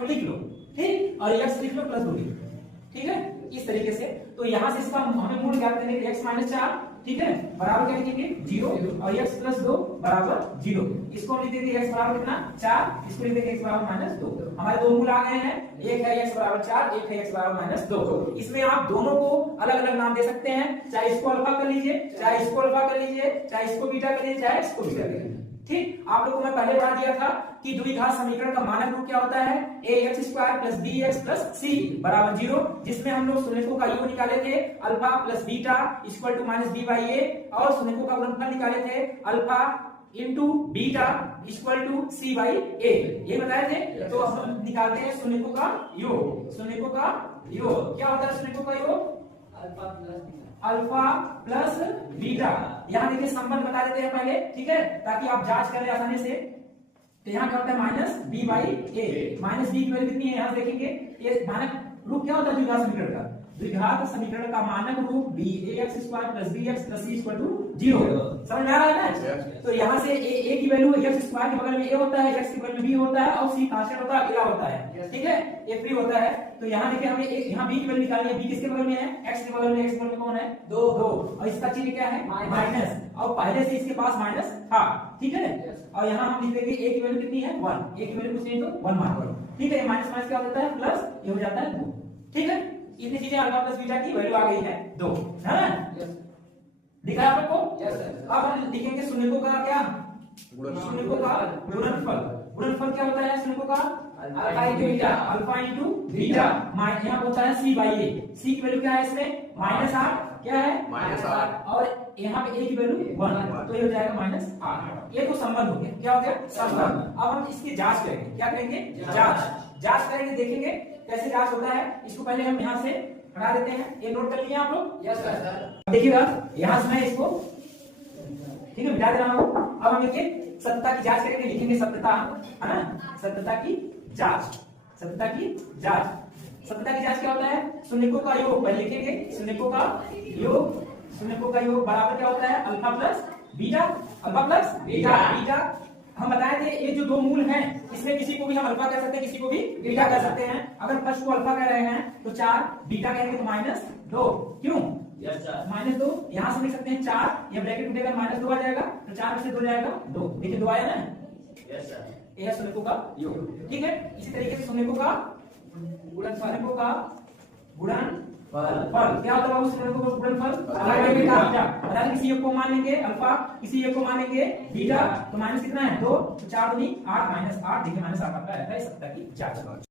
को लिख लो, ठीक, और x लिख लो प्लस 2 लिख लो, ठीक है, इस तरीके से। तो यहाँ से इसका हमें मूल ज्ञात करने के लिए x माइनस 4, ठीक है, बराबर क्या लिखेंगे 0 और x प्लस 2 बराबर 0। इसको हम लिख देंगे x बराबर कितना 4, इसको लिख देंगे x बराबर माइनस 2। हमारे दो मूल आ गए हैं, एक है x बराबर 4, एक है x बराबर माइनस 2। इसमें आप दोनों को अलग अलग नाम दे सकते हैं, चाहे इसको अल्फा कर लीजिए, चाहे इसको अल्फा कर लीजिए, चाहे इसको बीटा कर लीजिए, चाहे इसको बीटा कर लीजिए, ठीक। आप लोगों को मैं पहले पढ़ा दिया था कि द्विघात समीकरण का मानक रूप क्या होता है, ax square plus bx plus c बराबर 0, जिसमें हम लोग शून्यकों का योग निकाले थे alpha plus beta equal to minus b by a, और शून्यकों का गुणनफल निकाले थे alpha into beta equal to c by a, ये बताए थे। तो अब हम निकालते हैं शून्यकों का योग। शून्यकों का योग क्या होता है, शून्यकों का योग अल्फा प्लस बीटा। यहाँ देखिए संबंध बता देते हैं पहले, ठीक है, ताकि आप जांच करें आसानी से। तो यहाँ क्या होता है minus b by A, minus b की वैल्यू कितनी है यहाँ देखेंगे। ये मानक रूप क्या होता है द्विघात समीकरण का, द्विघात समीकरण का मानक रूप ax square plus bx plus c equal to 0। समझ में आ रहा है ना। तो यहाँ से a की वैल्यू x स्क्वायर के बगल में a होता है, x की वैल्यू b होता है, और c कांस्टेंट होता है, अकेला होता है, ठीक है, a फ्री होता है। तो यहाँ देखिए हमें यहाँ b की वैल्यू निकालनी है, b किसके बगल में है, x के बगल में, x के बगल में कौन है 2, और इसका चिन्ह क्या है माइनस, और पहले से इसके पास माइनस था, ठीक है। और यहाँ हम लिख देंगे a की वैल्यू कितनी है 1, a की वैल्यू कुछ नहीं तो 1 मान लो, ठीक है। माइनस माइनस क्या हो जाता है प्लस, ये हो जाता है 2, ठीक है। इतनी चीजें अल्फा प्लस बीटा की वैल्यू आ गई है 2, है ना, दिखा है आपको। अब हम लिखेंगे शून्यकों का क्या, शून्यकों का गुणनफल। गुणनफल क्या होता है शून्यकों का, alpha into beta, alpha into beta, यहाँ होता है c बाई ए। c की वैल्यू क्या है इसमें माइनस 8, क्या है माइनस 8, और यहाँ पे a की वैल्यू 1, तो ये हो जाएगा माइनस 8। ये तो संबंध हो गया, क्या हो गया संबंध। अब हम इसकी जांच करेंगे, क्या करेंगे जांच करेंगे, देखेंगे कैसे जांच होता है। इसको पहले हम यहाँ से हटा देते हैं, ये नोट कर लिए आप लोग। Yes sir. देखिएगा यहाँ से मैं इसको, ठीक है, मिटा दे रहा हूँ। अब हम देखिए सत्यता की जांच करेंगे, लिखेंगे सत्यता, है ना, सत्यता की जांच, सत्यता की जांच। सत्यता की जांच क्या होता है, शून्यकों का योग पहले लिखेंगे, शून्यकों का योग, शून्यकों का योग बराबर क्या होता है alpha plus beta, alpha plus beta. हम बताए थे ये जो दो मूल हैं, इसमें किसी को भी हम अल्फा कह सकते हैं, किसी को भी बीटा कह सकते हैं। अगर फर्स्ट को अल्फा कह रहे हैं तो 4, बीटा कहेंगे तो माइनस 2, क्यों माइनस 2, यहाँ से लिख सकते हैं 4, ये ब्रैकेट उठेगा माइनस 2 आ जाएगा, तो 4 में से 2 जाएगा 2, देखिए 2 आया ना। यस सर, ये शून्यकों का योग, ठीक है। इसी तरीके से शून्यकों का गुणनफल, शून्यकों का गुणनफल क्या होता है, शून्यकों का गुणनफल किसी योग को मानेंगे अल्फा, किसी योग को मानेंगे बीटा, तो माइनस कितना है 2, तो 4 दूनी 8 माइनस 8, देखिए माइनस 8 आता है सत्ता की जांच।